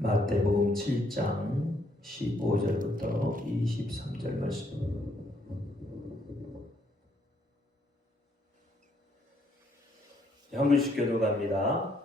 마태복음 7장 15절부터 23절 말씀. 형제식 교도갑니다.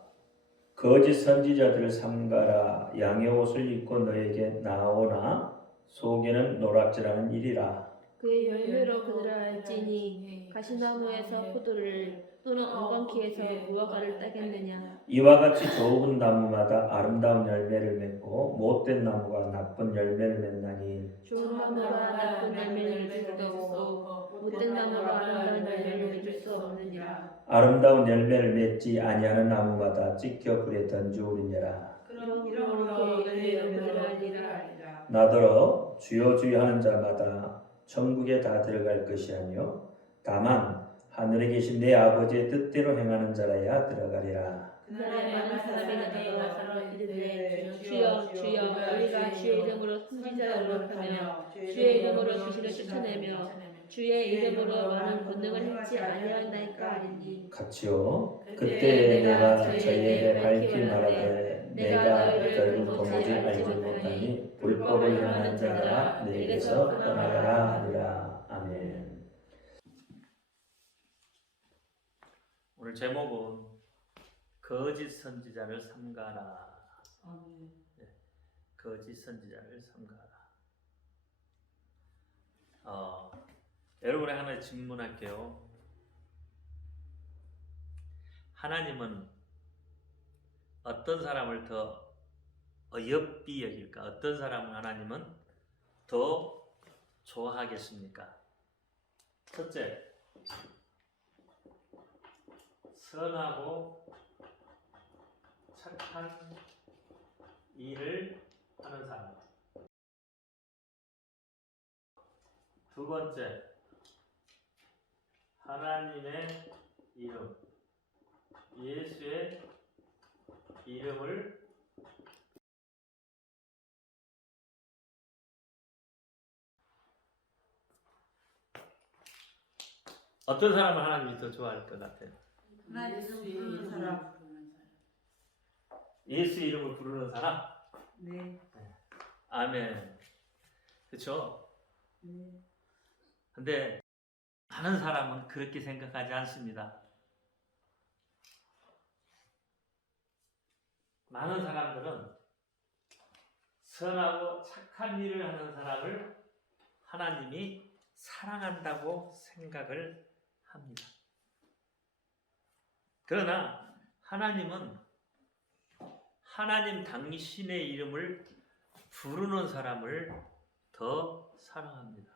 거짓 선지자들을 삼가라. 양의 옷을 입고 너에게 나오나 속에는 노략질하는 일이라. 그의 열매로 그들을 알지니 가시나무에서 포도를 또는 엉겅퀴에서 무화과를 따겠느냐. 이와 같이 좋은 나무마다 아름다운 열매를 맺고 못된 나무가 나쁜 열매를 맺나니 좋은 나무가 나쁜 열매를 맺을 수도 없고 못된 나무가 아름다운 열매를 맺을 수 없느니라. 아름다운 열매를 맺지 아니하는 나무마다 찢겨 불에 던지우리니라. 그러므로 그의 열매로 그들을 알리라. 나더러 주여 주여 하는 자마다 천국에 다 들어갈 것이 아니요 다만 하늘에 계신 내 아버지의 뜻대로 행하는 자라야 들어가리라. 그날에 많은 사람이 나더러 이르되 주여 주여 우리가 주의 이름으로 선지자를 노릇하며 주의 이름으로 귀신을 쫓아내며 주의 이름으로 많은 권능을 행치 아니하나이까 하리니. 같이요. 그때 내가 저희에게 밝히 말하되 내가 너희를 도무지 알지 못하니 불법을 행하는 자들아 내게서 떠나가라 하리라. 아멘. 오늘 제목은 거짓 선지자를 삼가라. 네, 거짓 선지자를 삼가라. 여러분의 하나 질문할게요. 하나님은 어떤 사람을 더 어여삐 여길까? 어떤 사람을 하나님은 더 좋아하겠습니까? 첫째, 선하고 착한 일을 하는 사람. 두 번째, 하나님의 이름, 예수의 이름을 어떤 사람을 하나님이 더 좋아할 것 같아요? 예수 이름을 부르는 사람? 네. 아멘. 그렇죠? 네. 근데 많은 사람은 그렇게 생각하지 않습니다. 많은 사람들은 선하고 착한 일을 하는 사람을 하나님이 사랑한다고 생각을 합니다. 그러나 하나님은 하나님 당신의 이름을 부르는 사람을 더 사랑합니다.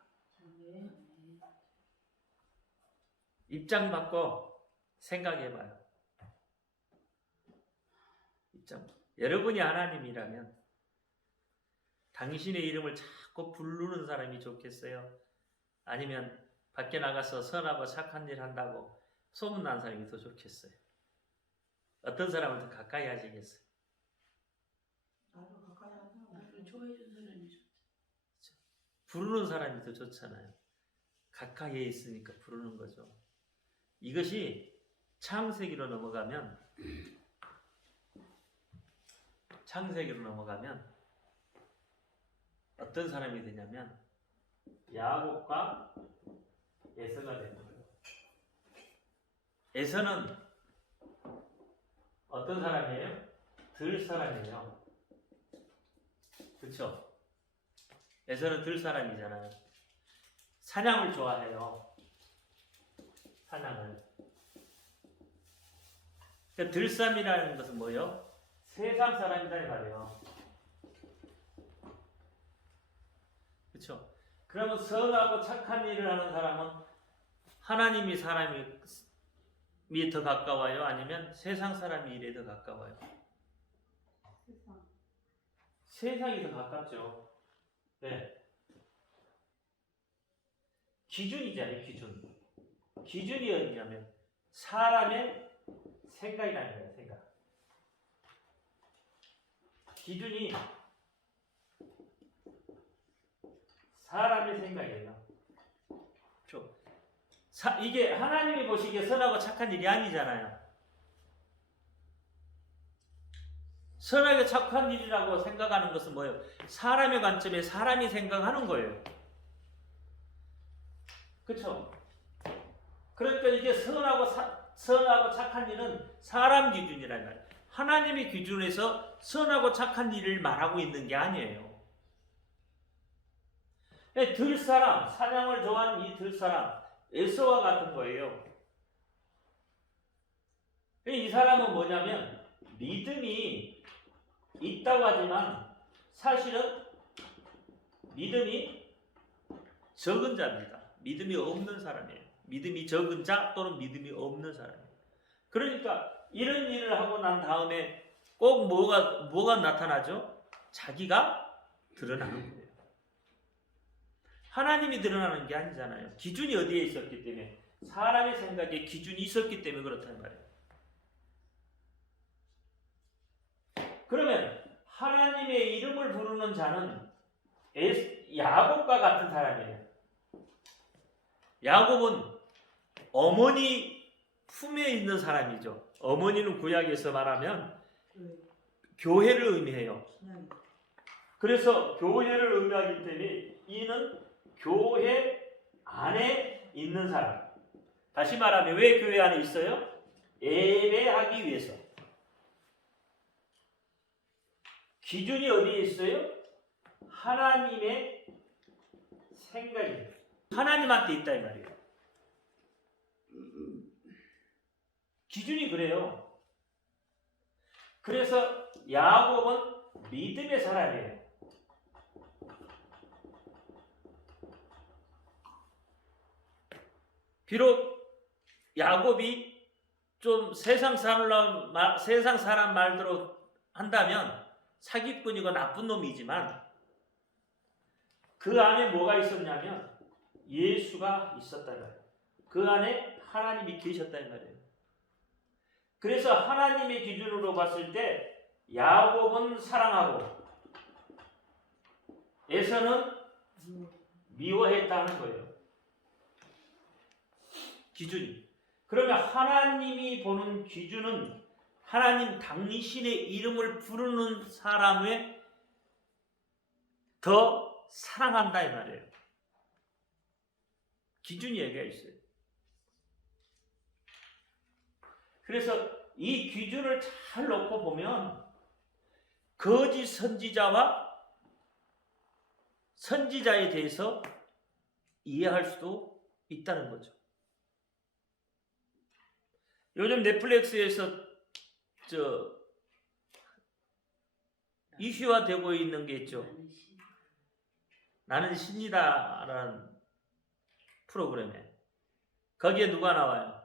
입장 바꿔 생각해봐요. 여러분이 하나님이라면 당신의 이름을 자꾸 부르는 사람이 좋겠어요? 아니면 밖에 나가서 선하고 착한 일 한다고 소문난 사람이 더 좋겠어요? 어떤 사람을 더 가까이 하시겠어요? 나도 가까이 하자. 나도 좋아해준 사람이 좋지. 부르는 사람이 더 좋잖아요. 가까이에 있으니까 부르는 거죠. 이것이 창세기로 넘어가면 어떤 사람이 되냐면 야곱과 에서가 되는 거예요. 에서는 어떤 사람이에요? 들 사람이에요. 그렇죠? 에서는 들 사람이잖아요. 사냥을 좋아해요. 사냥을. 그러니까 들쌈이라는 것은 뭐예요? 세상 사람이다 이 말이에요. 그렇죠? 그러면 선하고 착한 일을 하는 사람은 하나님이 사람이 더 가까워요? 아니면 세상 사람이 일에 더 가까워요? 세상이 더 가깝죠. 네. 기준이잖아요. 기준이 어디냐면 사람의 생각이라는 거예요. 생각. 기준이 사람의 생각이에요. 이게 하나님이 보시기에 선하고 착한 일이 아니잖아요. 선하게 착한 일이라고 생각하는 것은 뭐예요? 사람의 관점에 사람이 생각하는 거예요. 그렇죠? 그러니까 이게 선하고 착한 일은 사람 기준이란 말이에요. 하나님의 기준에서 선하고 착한 일을 말하고 있는 게 아니에요. 들사람, 사냥을 좋아하는 이 들사람, 에서와 같은 거예요. 이 사람은 뭐냐면 믿음이 있다고 하지만 사실은 믿음이 적은 자입니다. 믿음이 없는 사람이에요. 믿음이 적은 자 또는 믿음이 없는 사람이에요. 그러니까 이런 일을 하고 난 다음에 꼭 뭐가 나타나죠? 자기가 드러나는 거예요. 하나님이 드러나는 게 아니잖아요. 기준이 어디에 있었기 때문에, 사람의 생각에 기준이 있었기 때문에 그렇다는 말이에요. 그러면 하나님의 이름을 부르는 자는 야곱과 같은 사람이에요. 야곱은 어머니 품에 있는 사람이죠. 어머니는 구약에서 말하면 교회를 의미해요. 그래서 교회를 의미하기 때문에 이는 교회 안에 있는 사람. 다시 말하면 왜 교회 안에 있어요? 예배하기 위해서. 기준이 어디에 있어요? 하나님의 생각이에요. 하나님한테 있다 이 말이에요. 기준이 그래요. 그래서 야곱은 믿음의 사람이에요. 비록 야곱이 좀 세상 사람 말대로 한다면 사기꾼이고 나쁜 놈이지만 그 안에 뭐가 있었냐면 예수가 있었다는 거예요. 그 안에 하나님이 계셨다는 말이에요. 그래서 하나님의 기준으로 봤을 때 야곱은 사랑하고 에서는 미워했다는 거예요. 기준이. 그러면 하나님이 보는 기준은 하나님 당신의 이름을 부르는 사람을 더 사랑한다 이 말이에요. 기준이 여기가 있어요. 그래서 이 기준을 잘 놓고 보면 거짓 선지자와 선지자에 대해서 이해할 수도 있다는 거죠. 요즘 넷플릭스에서 이슈화 되고 있는 게 있죠. 나는 신이다라는 프로그램에 거기에 누가 나와요?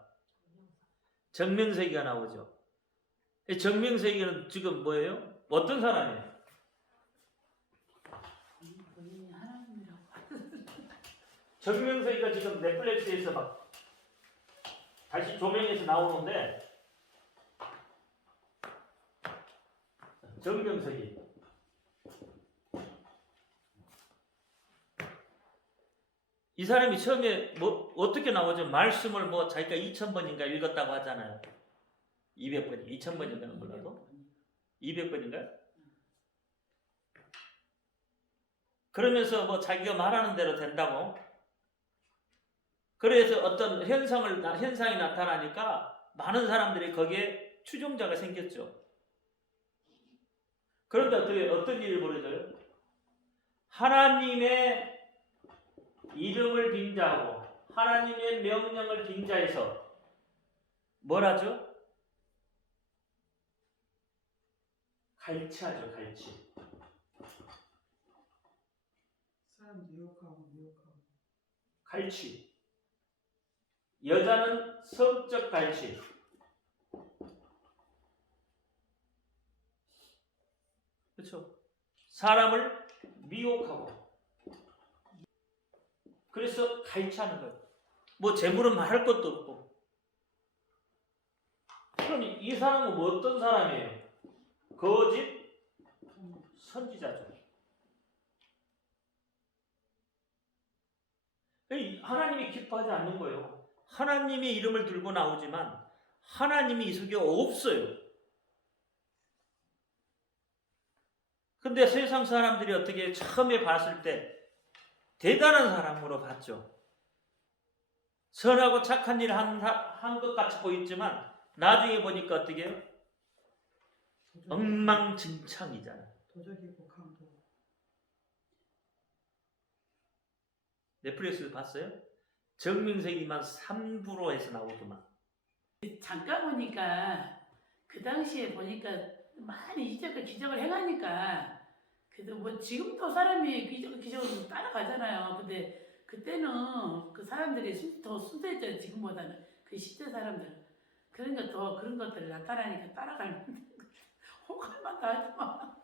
정명석이가 나오죠. 정명석이는 지금 뭐예요? 어떤 사람이에요? 정명석이가 지금 넷플릭스에서 막 다시 조명해서 나오는데 정명석이 이 사람이 처음에 뭐 어떻게 나오죠? 말씀을 뭐 자기가 2000번인가 읽었다고 하잖아요. 200번, 2000번인가는 몰라도 200번인가요? 그러면서 뭐 자기가 말하는 대로 된다고. 그래서 어떤 현상이 나타나니까 많은 사람들이 거기에 추종자가 생겼죠. 그런데 어떤 일이 벌어져요? 하나님의 이름을 빙자하고 하나님의 명령을 빙자해서 뭘 하죠? 갈취하죠, 갈취. 사람 미혹하고. 갈취. 여자는 성적 갈취. 그렇죠? 사람을 미혹하고. 그래서 갈취하는 거예요. 뭐 재물은 말할 것도 없고. 그럼 이 사람은 뭐 어떤 사람이에요? 거짓 선지자죠. 하나님이 기뻐하지 않는 거예요. 하나님의 이름을 들고 나오지만 하나님이 이 속에 없어요. 근데 세상 사람들이 어떻게 처음에 봤을 때 대단한 사람으로 봤죠. 선하고 착한 일을 한 것 같이 보였지만 나중에 보니까 어떻게 해요? 엉망진창이잖아. 도적이고 강도. 넷플릭스 봤어요? 정명석이만 3부로 해서 나오더만. 잠깐 보니까 그 당시에 보니까 많이 이제껏 기적을 해가니까 그래도 뭐 지금도 사람이 기적을 따라가잖아요. 근데 그때는 그 사람들이 더 순수했잖아요. 지금보다는 그 시대 사람들. 그러니까 더 그런 것들을 나타나니까 따라가는 혹할만 다 하지만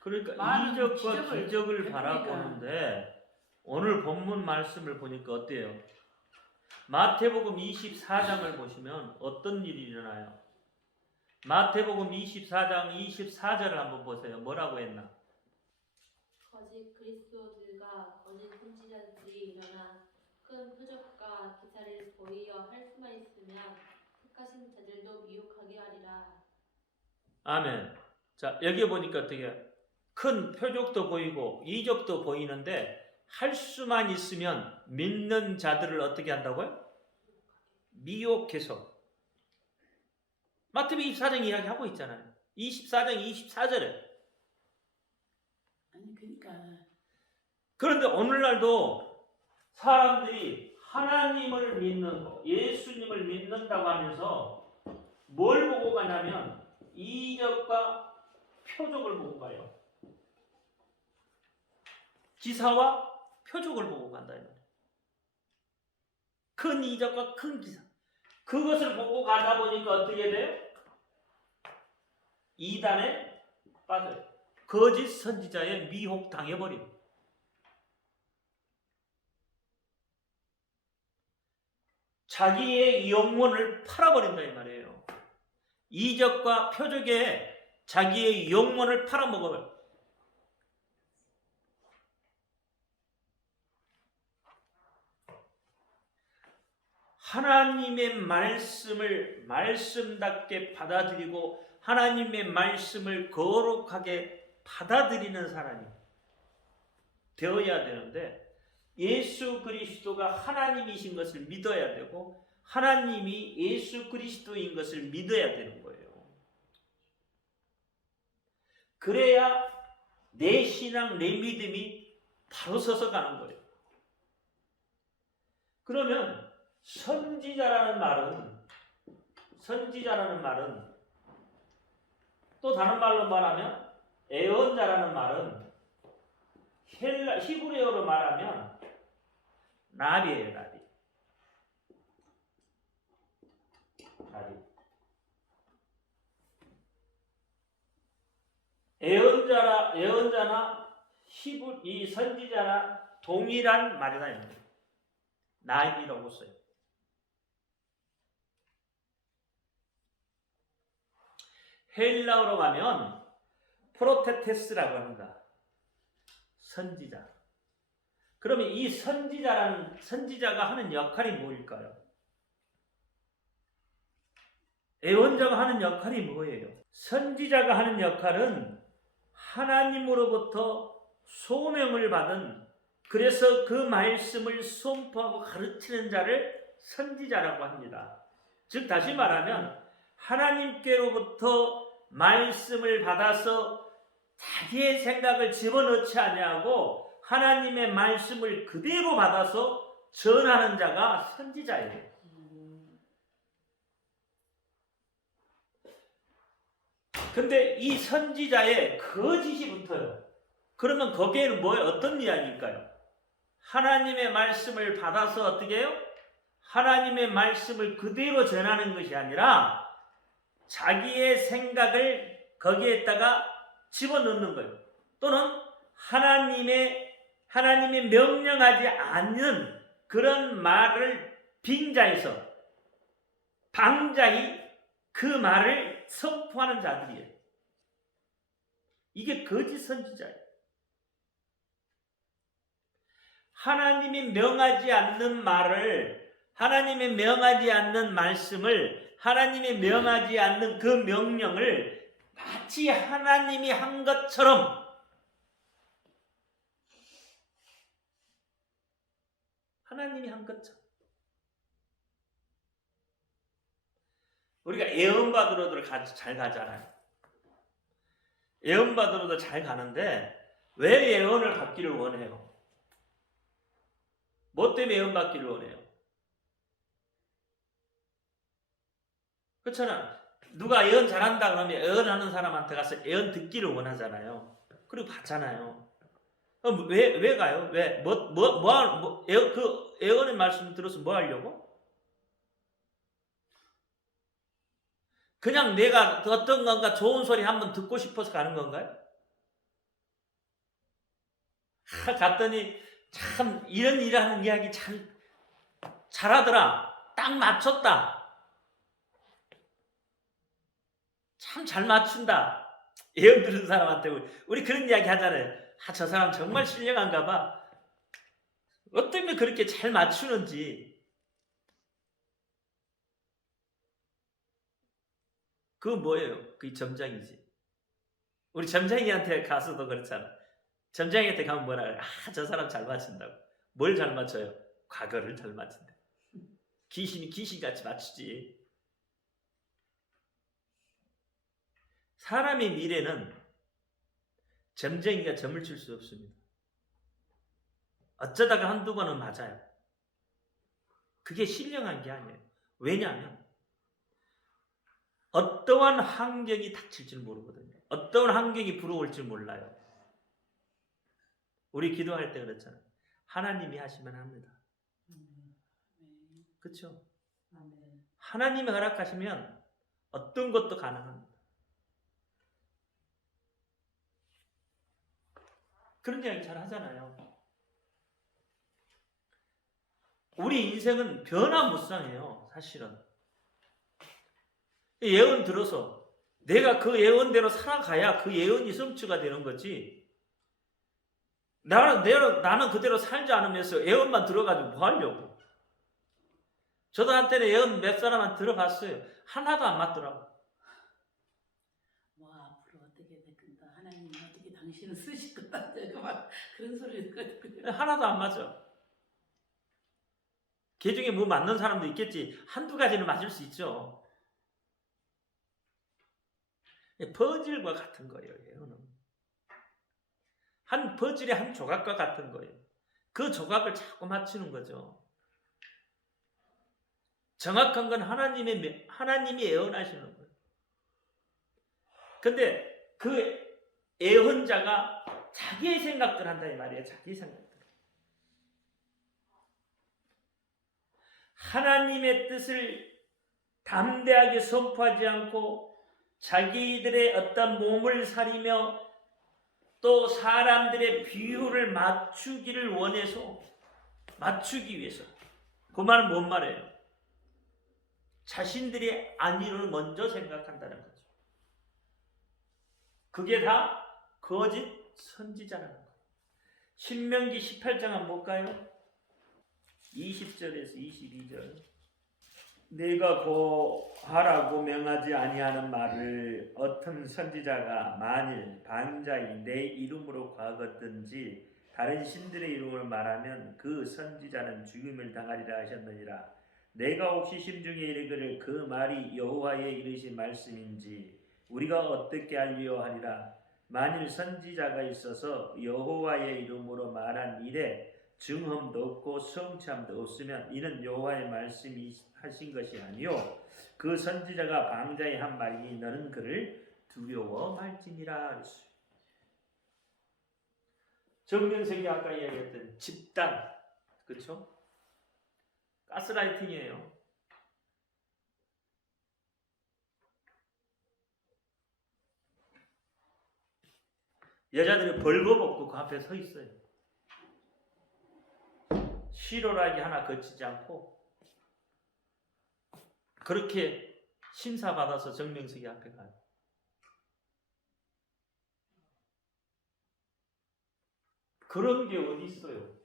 그러니까 많은 이적과 기적을 베푸니까. 바라보는데 오늘 본문 말씀을 보니까 어때요? 마태복음 24장을 보시면 어떤 일이 일어나요? 마태복음 24장 24절을 한번 보세요. 뭐라고 했나? 거짓 그리스도들과 거짓 선지자들이 일어나 큰 표적과 기사를 보이어 할 수만 있으면 택하신 자들도 미혹하게 하리라. 아멘. 자, 여기 보니까 어떻게 큰 표적도 보이고 이적도 보이는데 할 수만 있으면 믿는 자들을 어떻게 한다고요? 미혹해서. 마태복음 24장 이야기하고 있잖아요. 24장 24절에. 아니 그러니까 그런데 오늘날도 사람들이 하나님을 믿는 거, 예수님을 믿는다고 하면서 뭘 보고 가냐면 이적과 표적을 보고 가요. 기사와 표적을 보고 간다. 큰 이적과 큰 기사. 그것을 보고 가다 보니까 어떻게 돼요? 이단에 빠져요. 거짓 선지자의 미혹 당해버립니다. 자기의 영혼을 팔아버린다 이 말이에요. 이적과 표적에 자기의 영혼을 팔아먹어요. 하나님의 말씀을 말씀답게 받아들이고 하나님의 말씀을 거룩하게 받아들이는 사람이 되어야 되는데 예수 그리스도가 하나님이신 것을 믿어야 되고 하나님이 예수 그리스도인 것을 믿어야 되는 거예요. 그래야 내 신앙, 내 믿음이 바로 서서 가는 거예요. 그러면 선지자라는 말은 또 다른 말로 말하면 예언자라는 말은 히브리어로 말하면 나비예요, 나비. 예언자나 이 선지자나 동일한 말이다. 나비라고 써요. 헬라어로 가면 프로테테스라고 합니다. 선지자. 그러면 이 선지자가 하는 역할이 뭐일까요? 예언자가 하는 역할이 뭐예요? 선지자가 하는 역할은 하나님으로부터 소명을 받은, 그래서 그 말씀을 선포하고 가르치는 자를 선지자라고 합니다. 즉 다시 말하면 하나님께로부터 말씀을 받아서 자기의 생각을 집어넣지 아니하고 하나님의 말씀을 그대로 받아서 전하는 자가 선지자예요. 근데 이 선지자의 거짓이 붙어요. 그러면 거기에는 어떤 이야기일까요? 하나님의 말씀을 받아서 어떻게 해요? 하나님의 말씀을 그대로 전하는 것이 아니라 자기의 생각을 거기에다가 집어넣는 거예요. 또는 하나님의 명령하지 않는 그런 말을 빙자해서 방자히 그 말을 선포하는 자들이에요. 이게 거짓 선지자예요. 하나님이 명하지 않는 말을, 하나님이 명하지 않는 말씀을, 하나님이 명하지 않는 그 명령을 마치 하나님이 한 것처럼 하나님이 한 것처럼. 우리가 예언받으러도 잘 가잖아요. 예언받으러도 잘 가는데 왜 예언을 받기를 원해요? 뭐 때문에 예언받기를 원해요? 그렇잖아. 누가 예언 잘한다 그러면 예언하는 사람한테 가서 예언 듣기를 원하잖아요. 그리고 받잖아요. 그럼 왜 가요? 왜? 그 예언의 말씀을 들어서 뭐 하려고? 그냥 내가 어떤 건가 좋은 소리 한번 듣고 싶어서 가는 건가요? 갔더니 참 이런 일을 하는 이야기 참 잘하더라. 딱 맞췄다. 참 잘 맞춘다. 예언 들은 사람한테 우리 그런 이야기 하잖아요. 저 사람 정말 신령한가 봐. 어떻게 그렇게 잘 맞추는지. 그거 뭐예요? 그게 점장이지. 우리 점장이한테 가서도 그렇잖아. 점장이한테 가면 뭐라 그래? 저 사람 잘 맞춘다고. 뭘 잘 맞춰요? 과거를 잘 맞춘다. 귀신이 귀신같이 맞추지. 사람의 미래는 점쟁이가 점을 칠 수 없습니다. 어쩌다가 한두 번은 맞아요. 그게 신령한 게 아니에요. 왜냐하면 어떠한 환경이 닥칠지 모르거든요. 어떠한 환경이 불어올지 몰라요. 우리 기도할 때 그렇잖아요. 하나님이 하시면 합니다. 그렇죠? 하나님이 허락하시면 어떤 것도 가능합니다. 그런 이야기 잘 하잖아요. 우리 인생은 변화무쌍해요. 사실은. 예언 들어서 내가 그 예언대로 살아가야 그 예언이 성취가 되는 거지. 나는 그대로 살지 않으면서 예언만 들어가지고 뭐 하려고. 저도 한때는 예언 몇 사람한테 들어봤어요. 하나도 안 맞더라고. 뭐 앞으로 어떻게 됐건가 하나님 어떻게 당신은 쓰실 것 같아. 그런 소리를 듣거든요. 하나도 안 맞아. 그 중에 뭐 맞는 사람도 있겠지. 한두 가지는 맞을 수 있죠. 퍼즐과 같은 거예요. 예언은. 한 퍼즐의 한 조각과 같은 거예요. 그 조각을 자꾸 맞추는 거죠. 정확한 건 하나님이 예언하시는 거예요. 근데 그 예언자가 자기의 생각들 한다 이 말이에요. 자기의 생각들. 하나님의 뜻을 담대하게 선포하지 않고 자기들의 어떤 몸을 사리며 또 사람들의 비유를 맞추기 위해서. 그 말은 뭔 말이에요? 자신들의 안위를 먼저 생각한다는 거죠. 그게 다 거짓 선지자라는 거예요. 신명기 18장 한번 볼까요? 20절에서 22절. 네가 고하라고 명하지 아니하는 말을 어떤 선지자가 만일 방자히 내 이름으로 과거든지 다른 신들의 이름을 말하면 그 선지자는 죽임을 당하리라 하셨느니라. 내가 혹시 심중에 이르기를 그 말이 여호와의 이르신 말씀인지 우리가 어떻게 알리요 하리라. 만일 선지자가 있어서 여호와의 이름으로 말한 일에 증언도 없고 성참도 없으면 이는 여호와의 말씀이 하신 것이 아니요 그 선지자가 방자히 한 말이니 너는 그를 두려워 말지니라 그랬어요. 정명석이 아까 이야기했던 집단, 그렇죠? 가스라이팅이에요. 여자들이 벌거벗고 그 앞에 서 있어요. 시로라기 하나 거치지 않고 그렇게 심사받아서 정명석이 앞에 가요. 그런 게 어디 있어요?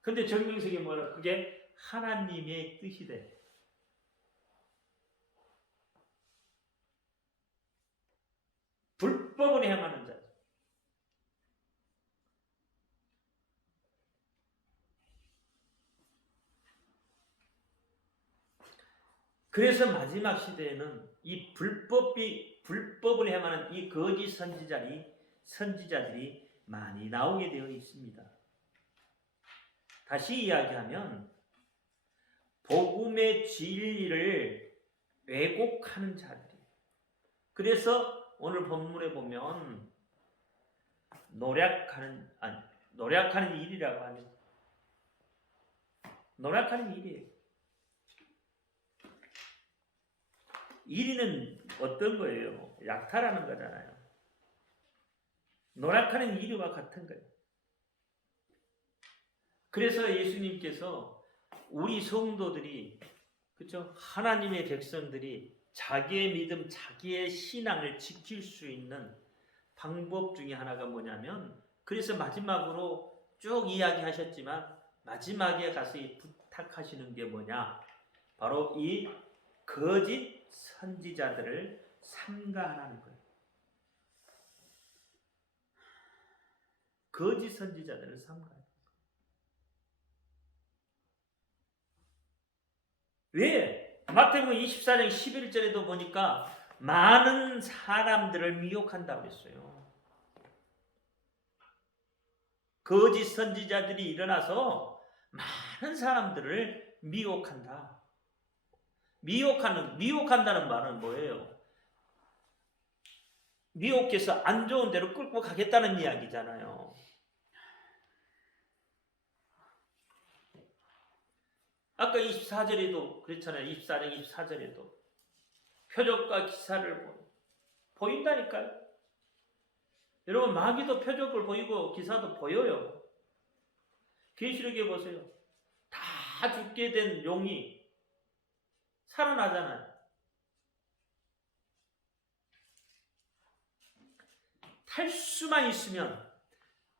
근데 정명석이 뭐라? 그게 하나님의 뜻이래. 불법을 행하는 자. 그래서 마지막 시대에는 이 불법을 행하는 이 거짓 선지자들이 많이 나오게 되어 있습니다. 다시 이야기하면 복음의 진리를 왜곡하는 자들이. 그래서 오늘 본문에 보면 노력하는 일이라고 하죠. 노력하는 일이에요. 일이는 어떤 거예요? 약탈하는 거잖아요. 노력하는 일과 같은 거예요. 그래서 예수님께서 우리 성도들이, 그렇죠? 하나님의 백성들이 자기의 믿음, 자기의 신앙을 지킬 수 있는 방법 중에 하나가 뭐냐면, 그래서 마지막으로 쭉 이야기하셨지만 마지막에 가서 부탁하시는 게 뭐냐? 바로 이 거짓 선지자들을 삼가하라는 거예요. 거짓 선지자들을 삼가하라. 왜? 마태복음 24장 11절에도 보니까 많은 사람들을 미혹한다고 했어요. 거짓 선지자들이 일어나서 많은 사람들을 미혹한다. 미혹한다는 말은 뭐예요? 미혹해서 안 좋은 대로 끌고 가겠다는 이야기잖아요. 아까 24절에도 그랬잖아요. 24장 24절에도 표적과 기사를 보인다니까요. 여러분, 마귀도 표적을 보이고 기사도 보여요. 계시록에 보세요. 다 죽게 된 용이 살아나잖아요. 탈 수만 있으면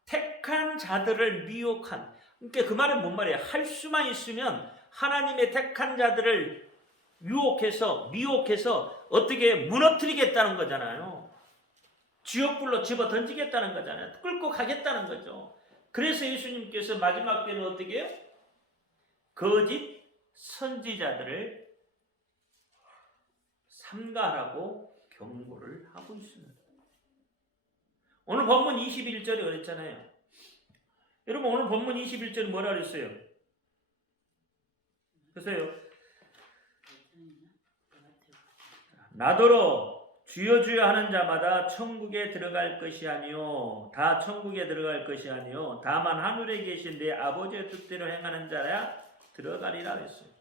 택한 자들을 미혹한, 그러니까 그 말은 뭔 말이에요? 할 수만 있으면 하나님의 택한 자들을 미혹해서 어떻게 무너뜨리겠다는 거잖아요. 지옥불로 집어 던지겠다는 거잖아요. 끌고 가겠다는 거죠. 그래서 예수님께서 마지막 때는 어떻게 해요? 거짓 선지자들을 삼가하라고 경고를 하고 있습니다. 오늘 본문 21절에 그랬잖아요. 여러분, 오늘 본문 21절은 뭐라 그랬어요? 보세요. 나더러 주여 주여 하는 자마다 천국에 들어갈 것이 아니요 다 천국에 들어갈 것이 아니요 다만 하늘에 계신 내 아버지의 뜻대로 행하는 자야 들어가리라 했어요.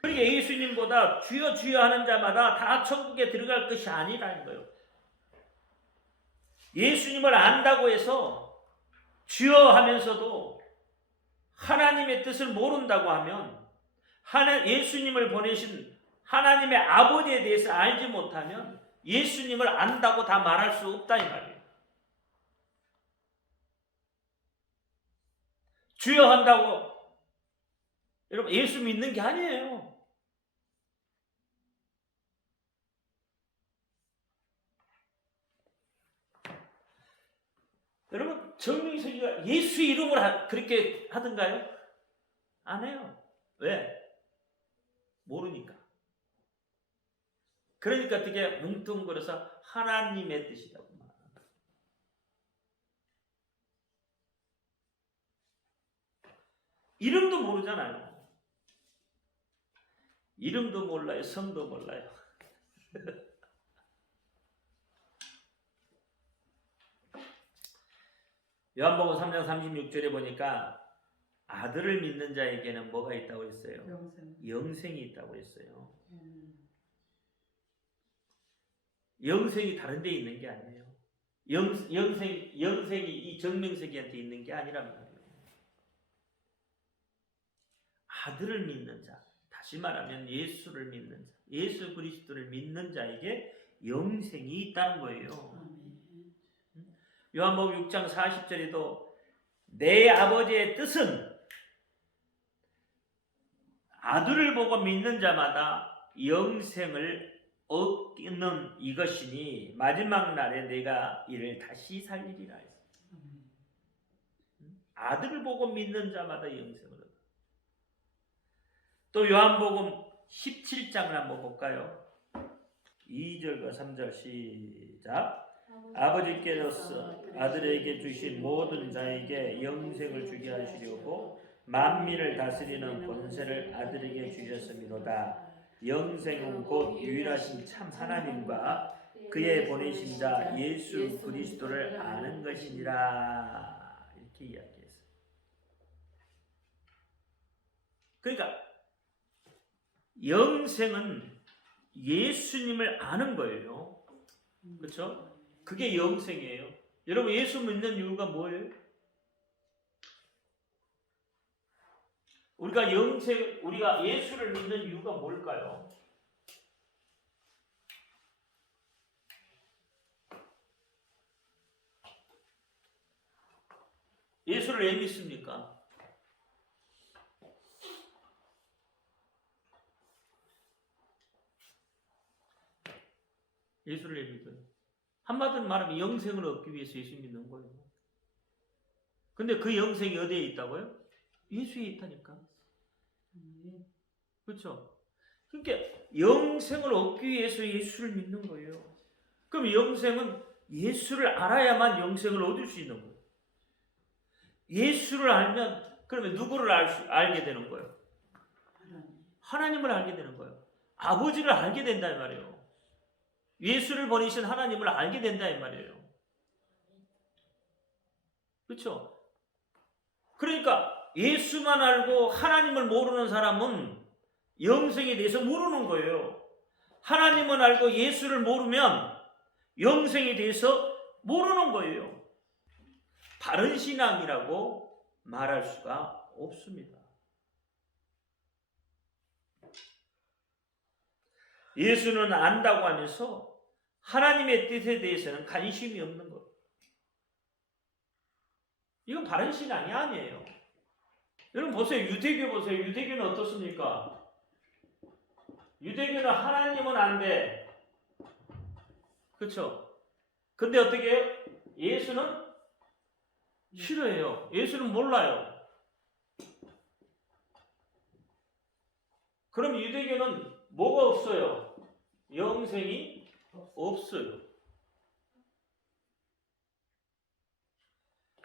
그러니까 예수님보다 주여 주여 하는 자마다 다 천국에 들어갈 것이 아니라는 거예요. 예수님을 안다고 해서 주여 하면서도 하나님의 뜻을 모른다고 하면, 예수님을 보내신 하나님의 아버지에 대해서 알지 못하면 예수님을 안다고 다 말할 수 없다 이 말이에요. 주여 한다고 여러분 예수 믿는 게 아니에요. 여러분, 정명석이가 예수 이름으로 그렇게 하던가요? 안 해요. 왜? 모르니까. 그러니까 어떻게 뭉뚱그려서 하나님의 뜻이라고 말합니다. 이름도 모르잖아요. 이름도 몰라요. 성도 몰라요. 요한복음 3장 36절에 보니까 아들을 믿는 자에게는 뭐가 있다고 했어요? 영생이 있다고 했어요. 영생이 다른 데 있는 게 아니에요. 영생이 이 정명석이한테 있는 게 아니란 말이에요. 아들을 믿는 자, 다시 말하면 예수를 믿는 자, 예수 그리스도를 믿는 자에게 영생이 있다는 거예요. 요한복음 6장 40절에도 내 아버지의 뜻은 아들을 보고 믿는 자마다 영생을 얻는 이것이니 마지막 날에 내가 이를 다시 살리리라 했어요. 아들을 보고 믿는 자마다 영생을 얻어. 또 요한복음 17장을 한번 볼까요? 2절과 3절 시작. 아버지께서 아들에게 주신 모든 자에게 영생을 주게 하시려고 만민을 다스리는 권세를 아들에게 주셨음이로다. 영생은 곧 유일하신 참 하나님과 그의 보내신 자 예수 그리스도를 아는 것이니라. 이렇게 이야기했어요. 그러니까 영생은 예수님을 아는 거예요. 그렇죠? 그게 영생이에요. 여러분 예수 믿는 이유가 뭐예요? 우리가 예수를 믿는 이유가 뭘까요? 예수를 왜 믿습니까? 예수를 왜 믿어요? 한마디로 말하면 영생을 얻기 위해서 예수 믿는 거예요. 근데 그 영생이 어디에 있다고요? 예수에 있다니까. 그렇죠? 그러니까 영생을 얻기 위해서 예수를 믿는 거예요. 그럼 영생은 예수를 알아야만 영생을 얻을 수 있는 거예요. 예수를 알면 그러면 누구를 알게 되는 거예요? 하나님을 알게 되는 거예요. 아버지를 알게 된다 이 말이에요. 예수를 보내신 하나님을 알게 된다 이 말이에요. 그렇죠? 그러니까 예수만 알고 하나님을 모르는 사람은 영생에 대해서 모르는 거예요. 하나님을 알고 예수를 모르면 영생에 대해서 모르는 거예요. 바른 신앙이라고 말할 수가 없습니다. 예수는 안다고 하면서 하나님의 뜻에 대해서는 관심이 없는 것. 이건 바른 신앙이 아니에요. 여러분 보세요. 유대교 보세요. 유대교는 어떻습니까? 유대교는 하나님은 안돼. 그렇죠? 근데 어떻게 해요? 예수는 싫어해요. 예수는 몰라요. 그럼 유대교는 뭐가 없어요? 영생이 없어요.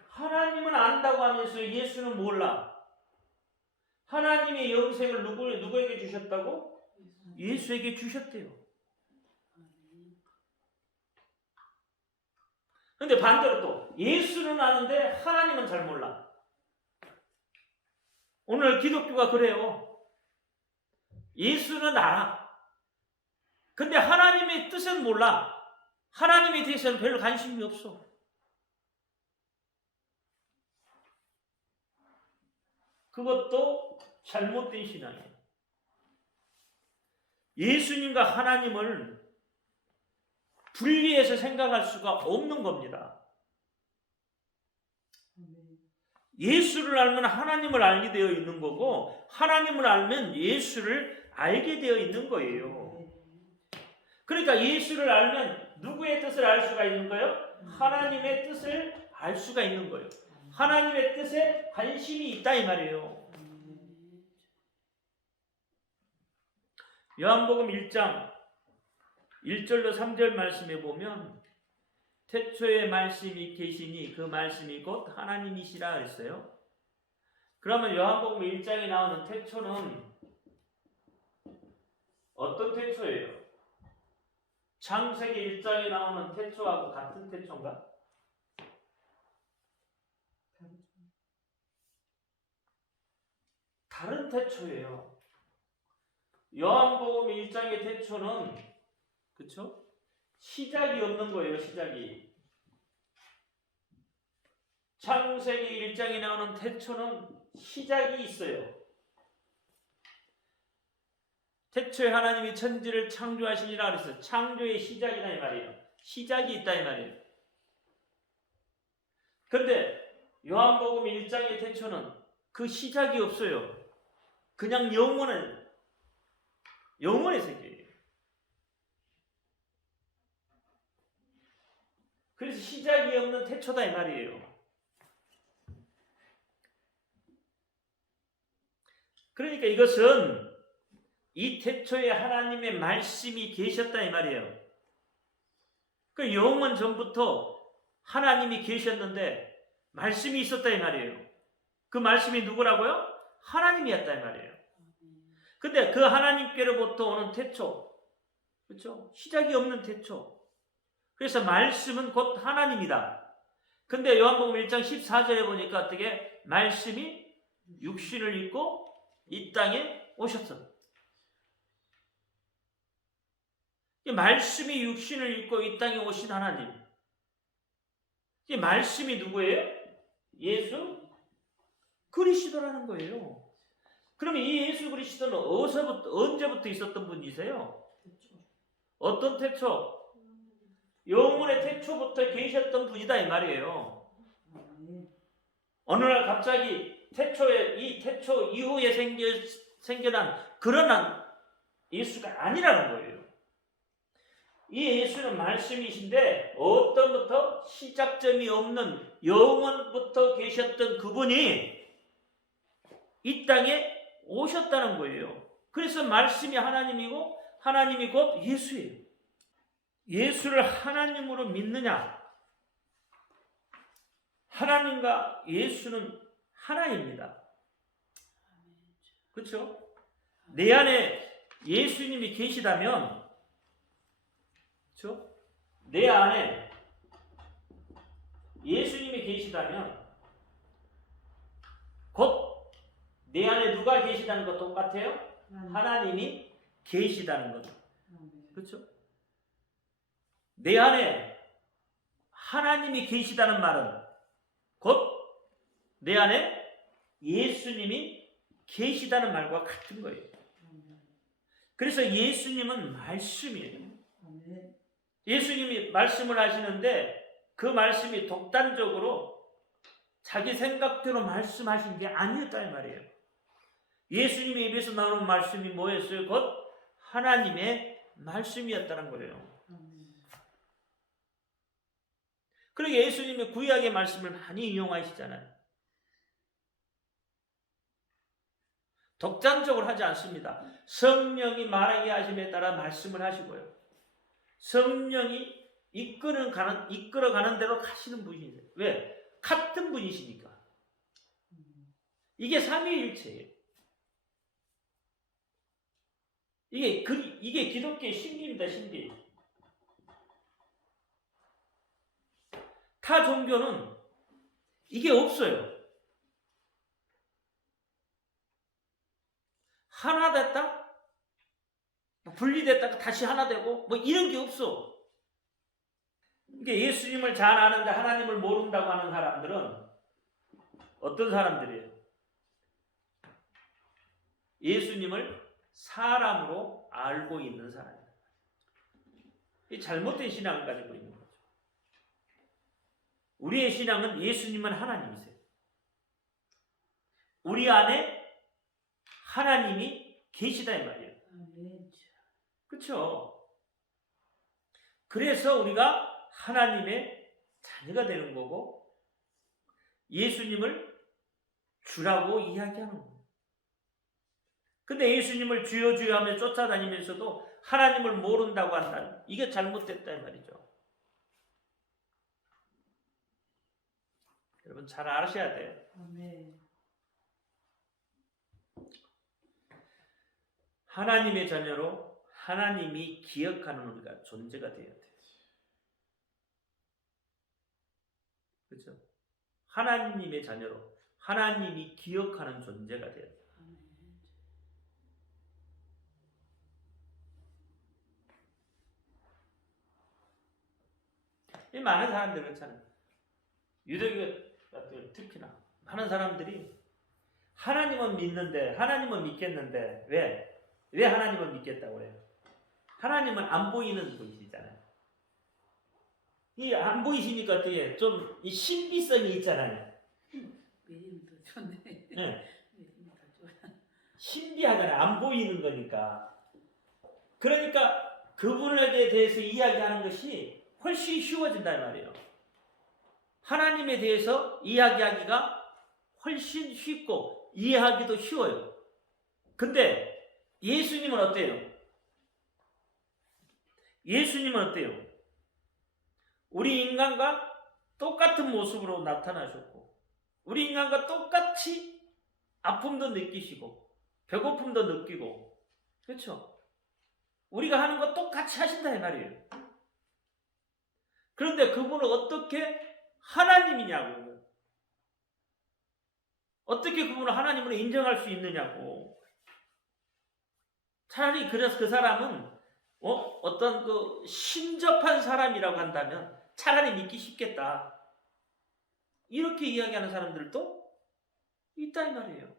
하나님은 안다고 하면서 예수는 몰라. 하나님의 영생을 누구에게 주셨다고? 예수에게 주셨대요. 근데 반대로 또 예수는 아는데 하나님은 잘 몰라. 오늘 기독교가 그래요. 예수는 알아. 근데 하나님의 뜻은 몰라. 하나님에 대해서는 별 관심이 없어. 그것도 잘못된 신앙이에요. 예수님과 하나님을 분리해서 생각할 수가 없는 겁니다. 예수를 알면 하나님을 알게 되어 있는 거고 하나님을 알면 예수를 알게 되어 있는 거예요. 그러니까 예수를 알면 누구의 뜻을 알 수가 있는 거예요? 하나님의 뜻을 알 수가 있는 거예요. 하나님의 뜻에 관심이 있다 이 말이에요. 요한복음 1장 1절로 3절 말씀에 보면 태초에 말씀이 계시니 그 말씀이 곧 하나님이시라 했어요. 그러면 요한복음 1장에 나오는 태초는 어떤 태초예요? 창세기 1장에 나오는 태초하고 같은 태초인가? 다른 태초예요. 요한복음 1장의 태초는 그쵸? 시작이 없는 거예요. 시작이. 창세기 1장에 나오는 태초는 시작이 있어요. 태초에 하나님이 천지를 창조하시니라 그랬어요. 창조의 시작이다 이 말이에요. 시작이 있다 이 말이에요. 그런데 요한복음 1장의 태초는 그 시작이 없어요. 그냥 영원의 세계예요. 그래서 시작이 없는 태초다 이 말이에요. 그러니까 이것은 이 태초에 하나님의 말씀이 계셨다 이 말이에요. 그 영원 전부터 하나님이 계셨는데 말씀이 있었다 이 말이에요. 그 말씀이 누구라고요? 하나님이었다 이 말이에요. 근데 그 하나님께로부터 오는 태초, 그렇죠? 시작이 없는 태초. 그래서 말씀은 곧 하나님이다. 근데 요한복음 1장 14절에 보니까 어떻게 말씀이 육신을 입고 이 땅에 오셨어. 이 말씀이 육신을 입고 이 땅에 오신 하나님. 이 말씀이 누구예요? 예수 그리스도라는 거예요. 그러면 이 예수 그리스도는 언제부터 있었던 분이세요? 어떤 태초? 영혼의 태초부터 계셨던 분이다 이 말이에요. 어느 날 갑자기 이 태초 이후에 생겨난 그런 예수가 아니라는 거예요. 이 예수는 말씀이신데 어떤부터 시작점이 없는 영원부터 계셨던 그분이 이 땅에 오셨다는 거예요. 그래서 말씀이 하나님이고 하나님이 곧 예수예요. 예수를 하나님으로 믿느냐? 하나님과 예수는 하나입니다. 그렇죠? 내 안에 예수님이 계시다면, 그렇죠? 내 안에 예수님이 계시다면 곧 내 안에 누가 계시다는 것 똑같아요? 하나님이 계시다는 거죠. 그렇죠? 내 안에 하나님이 계시다는 말은 곧 내 안에 예수님이 계시다는 말과 같은 거예요. 그래서 예수님은 말씀이에요. 예수님이 말씀을 하시는데 그 말씀이 독단적으로 자기 생각대로 말씀하신 게 아니었다 이 말이에요. 예수님의 입에서 나오는 말씀이 뭐였어요? 곧 하나님의 말씀이었다는 거예요. 그리고 예수님이 구약의 말씀을 많이 인용하시잖아요. 독단적으로 하지 않습니다. 성령이 말하게 하심에 따라 말씀을 하시고요. 성령이 이끌어가는 대로 가시는 분이세요. 왜? 같은 분이시니까. 이게 삼위일체예요. 이게 기독교의 신비입니다. 신비. 타 종교는 이게 없어요. 하나 됐다? 분리됐다가 다시 하나 되고 뭐 이런 게 없어. 이게 예수님을 잘 아는데 하나님을 모른다고 하는 사람들은 어떤 사람들이에요? 예수님을 사람으로 알고 있는 사람이에요. 이 잘못된 신앙을 가지고 있는 거죠. 우리의 신앙은 예수님은 하나님이세요. 우리 안에 하나님이 계시다 이 말이에요. 그렇죠? 그래서 우리가 하나님의 자녀가 되는 거고 예수님을 주라고 이야기하는 거예요. 근데 예수님을 주여 주여 하며 쫓아다니면서도 하나님을 모른다고 한다는 이게 잘못됐다 이 말이죠. 여러분 잘 아셔야 돼요. 하나님의 자녀로 하나님이 기억하는 우리가 존재가 되어야 돼요. 그렇죠? 하나님의 자녀로 하나님이 기억하는 존재가 되어야 돼요. 이 많은 사람들 그렇잖아요. 유대교 특히나 많은 사람들이 하나님은 믿는데 하나님은 믿겠는데 왜 하나님은 믿겠다고 해요? 하나님은 안 보이는 분이시잖아요. 이 안 보이시니까 어떻게 좀 이 신비성이 있잖아요. 믿음도 좋네. 네. 믿음도 좋아. 신비하잖아요. 안 보이는 거니까. 그러니까 그분에 대해서 이야기하는 것이 훨씬 쉬워진다 이 말이에요. 하나님에 대해서 이야기하기가 훨씬 쉽고 이해하기도 쉬워요. 근데 예수님은 어때요? 예수님은 어때요? 우리 인간과 똑같은 모습으로 나타나셨고 우리 인간과 똑같이 아픔도 느끼시고 배고픔도 느끼고 그렇죠? 우리가 하는 거 똑같이 하신다 이 말이에요. 그런데 그분은 어떻게 하나님이냐고 어떻게 그분을 하나님으로 인정할 수 있느냐고. 차라리 그래서 그 사람은 어떤 그 신접한 사람이라고 한다면 차라리 믿기 쉽겠다. 이렇게 이야기하는 사람들도 있다 이 말이에요.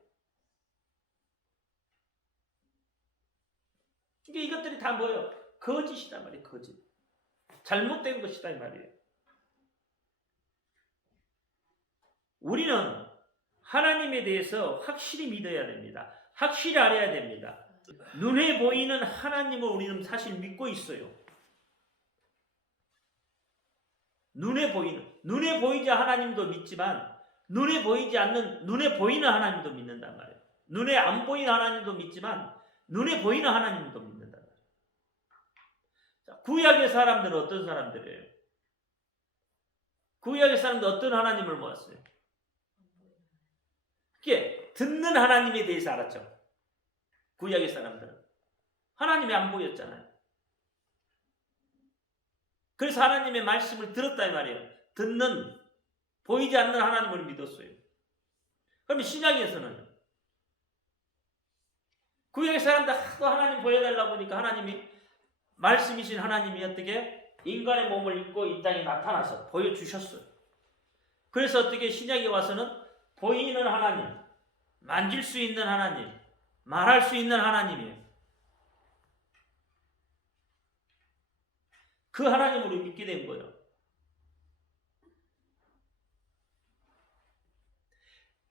이게 이것들이 다 뭐예요? 거짓이다 말이에요. 거짓. 잘못된 것이다 이 말이에요. 우리는 하나님에 대해서 확실히 믿어야 됩니다. 확실히 알아야 됩니다. 눈에 보이는 하나님을 우리는 사실 믿고 있어요. 눈에 보이지 하나님도 믿지만 눈에 보이는 하나님도 믿는단 말이에요. 눈에 안 보이는 하나님도 믿지만 눈에 보이는 하나님도 믿는단 말이에요. 자, 구약의 사람들은 어떤 사람들이에요? 구약의 사람들 어떤 하나님을 모았어요? 이게 듣는 하나님에 대해서 알았죠. 구약의 사람들은 하나님이 안 보였잖아요. 그래서 하나님의 말씀을 들었다 이 말이에요. 듣는 보이지 않는 하나님을 믿었어요. 그러면 신약에서는 구약의 사람들 하도 하나님 보여달라고 보니까 하나님이 말씀이신 하나님이 어떻게 인간의 몸을 입고 이 땅에 나타나서 보여주셨어요. 그래서 어떻게 신약에 와서는 보이는 하나님, 만질 수 있는 하나님, 말할 수 있는 하나님이에요. 그 하나님으로 믿게 된 거예요.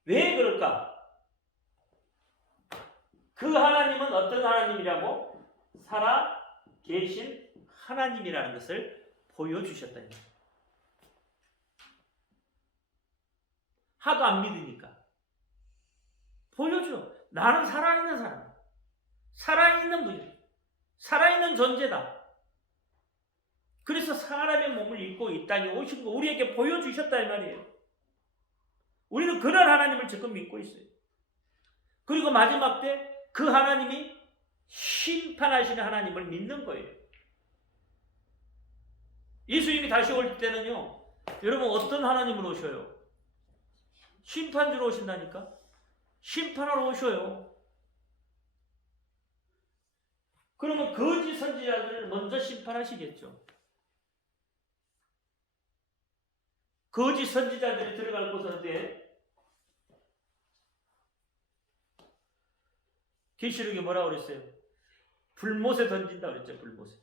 왜 그럴까? 그 하나님은 어떤 하나님이라고? 살아 계신 하나님이라는 것을 보여주셨다. 하도 안 믿으니까. 보여줘. 나는 살아있는 사람. 살아있는 분이야. 살아있는 존재다. 그래서 사람의 몸을 입고 이 땅에 오신 거 우리에게 보여주셨다 이 말이에요. 우리는 그런 하나님을 지금 믿고 있어요. 그리고 마지막 때 그 하나님이 심판하시는 하나님을 믿는 거예요. 예수님이 다시 올 때는요. 여러분 어떤 하나님으로 오셔요? 심판주로 오신다니까? 심판하러 오셔요. 그러면 거짓 선지자들을 먼저 심판하시겠죠. 거짓 선지자들이 들어갈 곳은 어디에? 계시록에 뭐라고 그랬어요? 불못에 던진다 그랬죠. 불못에.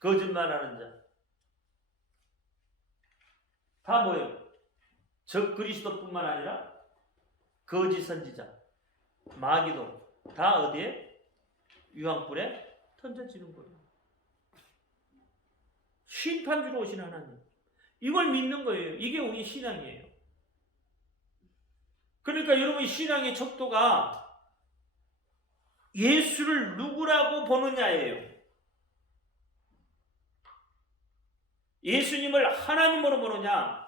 거짓말하는 자. 다 뭐예요? 적 그리스도뿐만 아니라 거짓 선지자, 마귀도 다 어디에? 유황불에 던져지는 거예요. 심판주로 오신 하나님. 이걸 믿는 거예요. 이게 우리 신앙이에요. 그러니까 여러분 신앙의 척도가 예수를 누구라고 보느냐예요. 예수님을 하나님으로 보느냐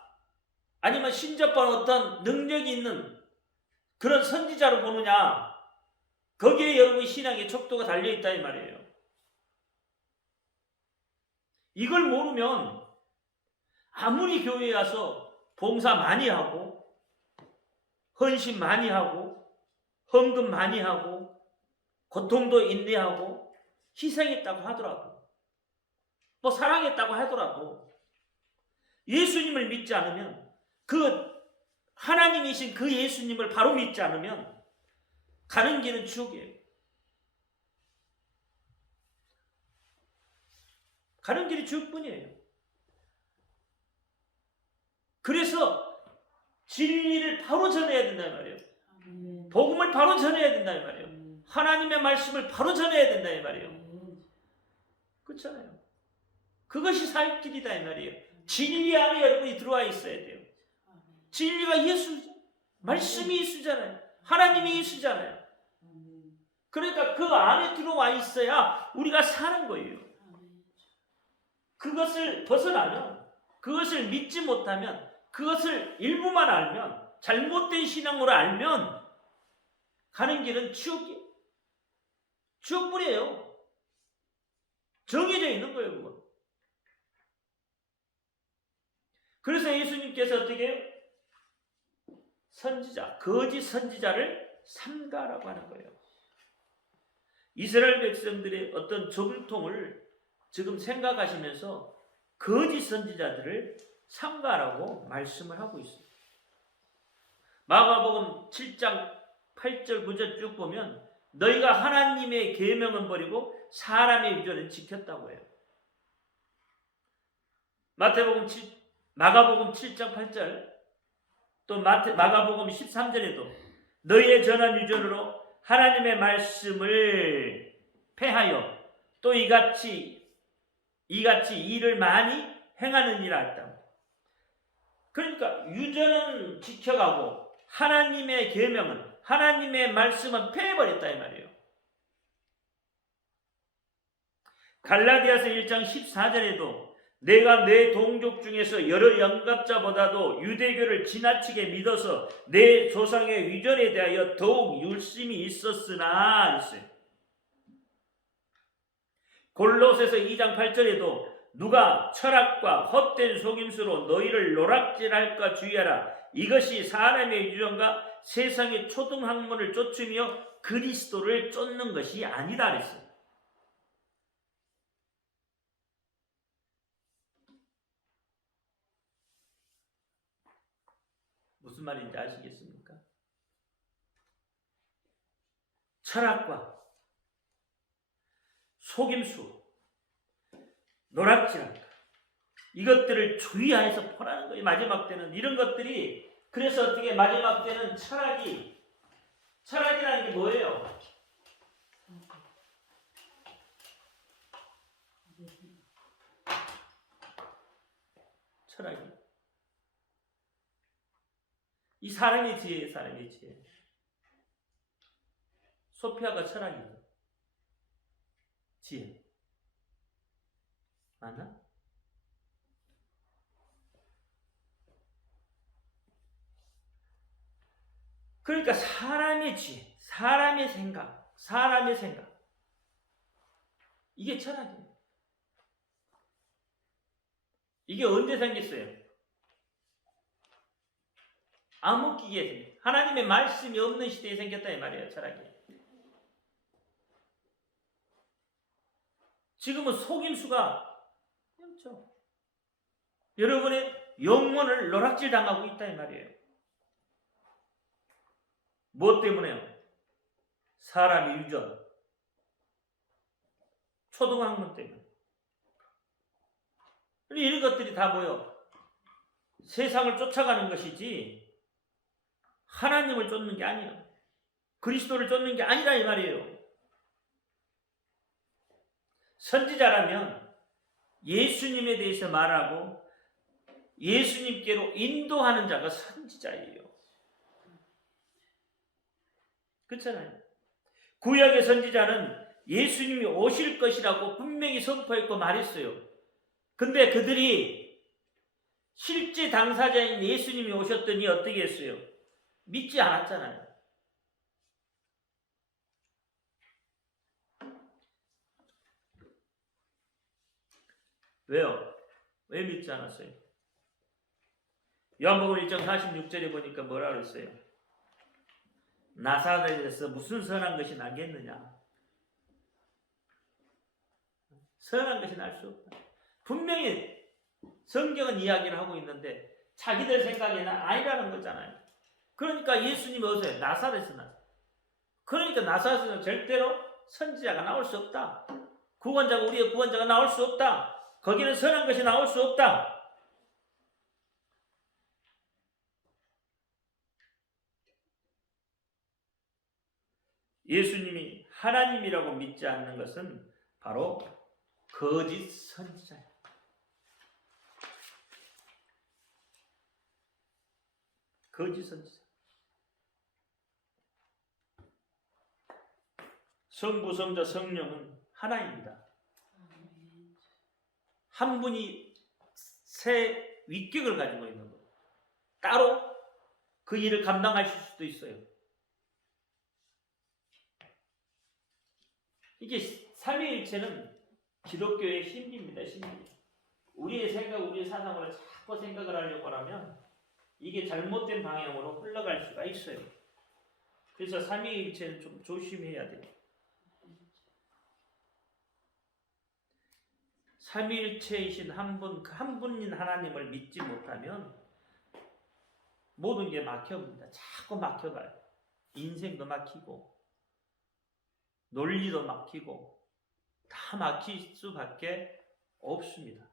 아니면 신접한 어떤 능력이 있는 그런 선지자로 보느냐 거기에 여러분 신앙의 척도가 달려있다 이 말이에요. 이걸 모르면 아무리 교회에 와서 봉사 많이 하고 헌신 많이 하고 헌금 많이 하고 고통도 인내하고 희생했다고 하더라도 뭐 사랑했다고 하더라도 예수님을 믿지 않으면 그 하나님이신 그 예수님을 바로 믿지 않으면 가는 길은 지옥이에요. 가는 길이 지옥뿐이에요. 그래서 진리를 바로 전해야 된단 말이에요. 복음을 바로 전해야 된단 말이에요. 하나님의 말씀을 바로 전해야 된다 이 말이에요. 그렇잖아요. 그것이 살 길이다 이 말이에요. 진리 안에 여러분이 들어와 있어야 돼요. 진리가 예수, 말씀이 예수잖아요. 하나님이 있으잖아요. 그러니까 그 안에 들어와 있어야 우리가 사는 거예요. 그것을 벗어나면, 그것을 믿지 못하면, 그것을 일부만 알면, 잘못된 신앙으로 알면 가는 길은 지옥이에요. 지옥불이에요. 정해져 있는 거예요, 그건. 그래서 예수님께서 어떻게 해요? 선지자, 거짓 선지자를 삼가라고 하는 거예요. 이스라엘 백성들의 어떤 저불통을 지금 생각하시면서 거짓 선지자들을 삼가라고 말씀을 하고 있습니다. 마가복음 7장 8절 9절 쭉 보면 너희가 하나님의 계명은 버리고 사람의 유전을 지켰다고 해요. 마가복음 7장 8절 또 마가복음 13절에도 너희의 전한 유전으로 하나님의 말씀을 폐하여 또 이같이 일을 많이 행하느니라 했다. 그러니까 유전은 지켜가고 하나님의 계명은, 하나님의 말씀은 폐해버렸다 이 말이에요. 갈라디아서 1장 14절에도 내가 내 동족 중에서 여러 영갑자보다도 유대교를 지나치게 믿어서 내 조상의 위전에 대하여 더욱 열심히 있었으나 했어요. 골로새서 2장 8절에도 누가 철학과 헛된 속임수로 너희를 노락질할까 주의하라. 이것이 사람의 유전과 세상의 초등학문을 쫓으며 그리스도를 쫓는 것이 아니다 그랬어요. 무슨 말인지 아시겠습니까? 철학과 속임수, 노락질한다. 이것들을 주의하여서 보라는 거예요. 마지막 때는 이런 것들이, 그래서 어떻게 마지막 때는 철학이라는 게 뭐예요? 철학이. 이 사람의 지혜예요, 사람의 지혜. 소피아가 철학이에요. 지혜. 맞나? 그러니까 사람의 지혜, 사람의 생각. 이게 철학이에요. 이게 언제 생겼어요? 암흑기기에 생겼어요. 하나님의 말씀이 없는 시대에 생겼다 이 말이에요, 철학이. 지금은 속임수가 없죠. 여러분의 영혼을 노락질 당하고 있다 이 말이에요. 무엇 때문에요? 사람의 유전, 초등학문 때문에. 이런 것들이 다 뭐예요? 세상을 쫓아가는 것이지 하나님을 쫓는 게 아니에요. 그리스도를 쫓는 게 아니라 이 말이에요. 선지자라면 예수님에 대해서 말하고 예수님께로 인도하는 자가 선지자예요. 그렇잖아요. 구약의 선지자는 예수님이 오실 것이라고 분명히 선포했고 말했어요. 근데 그들이 실제 당사자인 예수님이 오셨더니 어떻게 했어요? 믿지 않았잖아요. 왜요? 왜 믿지 않았어요? 요한복음 1장 46절에 보니까 뭐라 그랬어요? 나사렛에서 무슨 선한 것이 나겠느냐? 선한 것이 날 수 없다. 분명히 성경은 이야기를 하고 있는데 자기들 생각에는 아니라는 거잖아요. 그러니까 예수님이 어디서 나사렛에서 났어요. 그러니까 나사렛에서 절대로 선지자가 나올 수 없다. 우리의 구원자가 나올 수 없다. 거기는 선한 것이 나올 수 없다. 예수님이 하나님이라고 믿지 않는 것은 바로 거짓 선지자예요. 거짓 선지자. 성부, 성자, 성령은 하나입니다. 한 분이 새 위격을 가지고 있는 거예요. 따로 그 일을 감당하실 수도 있어요. 이게 삼위일체는 기독교의 힘입니다. 힘. 우리의 생각, 우리의 사상으로 자꾸 생각을 하려고 하면 이게 잘못된 방향으로 흘러갈 수가 있어요. 그래서 삼위일체는 좀 조심해야 돼요. 삼위일체이신 한 분인 하나님을 믿지 못하면 모든 게 막혀버립니다. 자꾸 막혀가요. 인생도 막히고 논리도 막히고 다 막힐 수밖에 없습니다.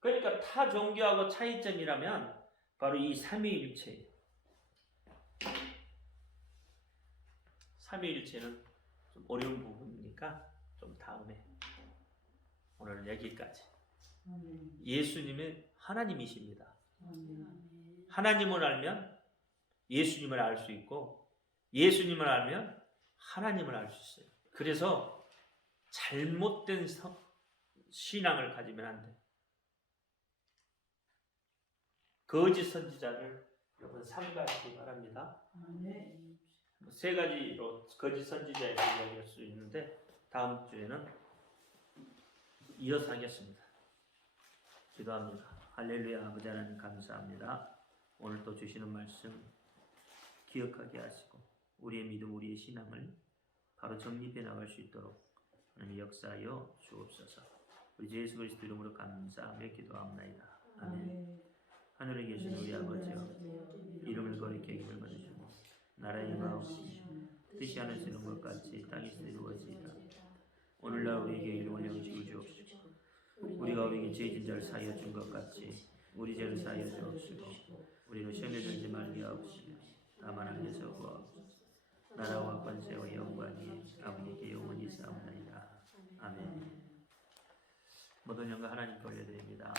그러니까 타 종교하고 차이점이라면 바로 이 삼위일체예요. 삼위일체는 좀 어려운 부분이니까 좀 다음에 오늘 여기까지. 예수님은 하나님이십니다. 하나님을 알면 예수님을 알 수 있고 예수님을 알면 하나님을 알 수 있어요. 그래서 잘못된 신앙을 가지면 안 돼요. 거짓 선지자를 여러분 삼가하시기 바랍니다. 세 가지로 거짓 선지자에 대해 이야기할 수 있는데 다음 주에는 이어서 하겠습니다. 기도합니다. 할렐루야. 아버지 하나님 감사합니다. 오늘 또 주시는 말씀 기억하게 하시고 우리의 믿음, 우리의 신앙을 바로 정립해 나갈 수 있도록 하나님 역사하여 주옵소서. 우리 주 예수 그리스도 이름으로 감사하며 기도합니다. 아멘. 하늘에 계신 우리 아버지여, 이름을 거룩히 여김을 받으시고 나라의 임하옵시며 뜻이 하늘에서 이룬 것 같이 땅에서 이루어지이다. 오늘날 우리에게 일용할 양식을 주옵시고 우리가 우리에게 죄진 자를 사하여 준 것 같이 우리 죄를 사하여 주옵시고 우리를 시험에 들지 말게 하옵시며 다만 악에서 구하옵소서. 나라와 권세와 영광이 아버지께 영원히 있사옵나이다. 아멘. 모든 영광 하나님께 올려드립니다.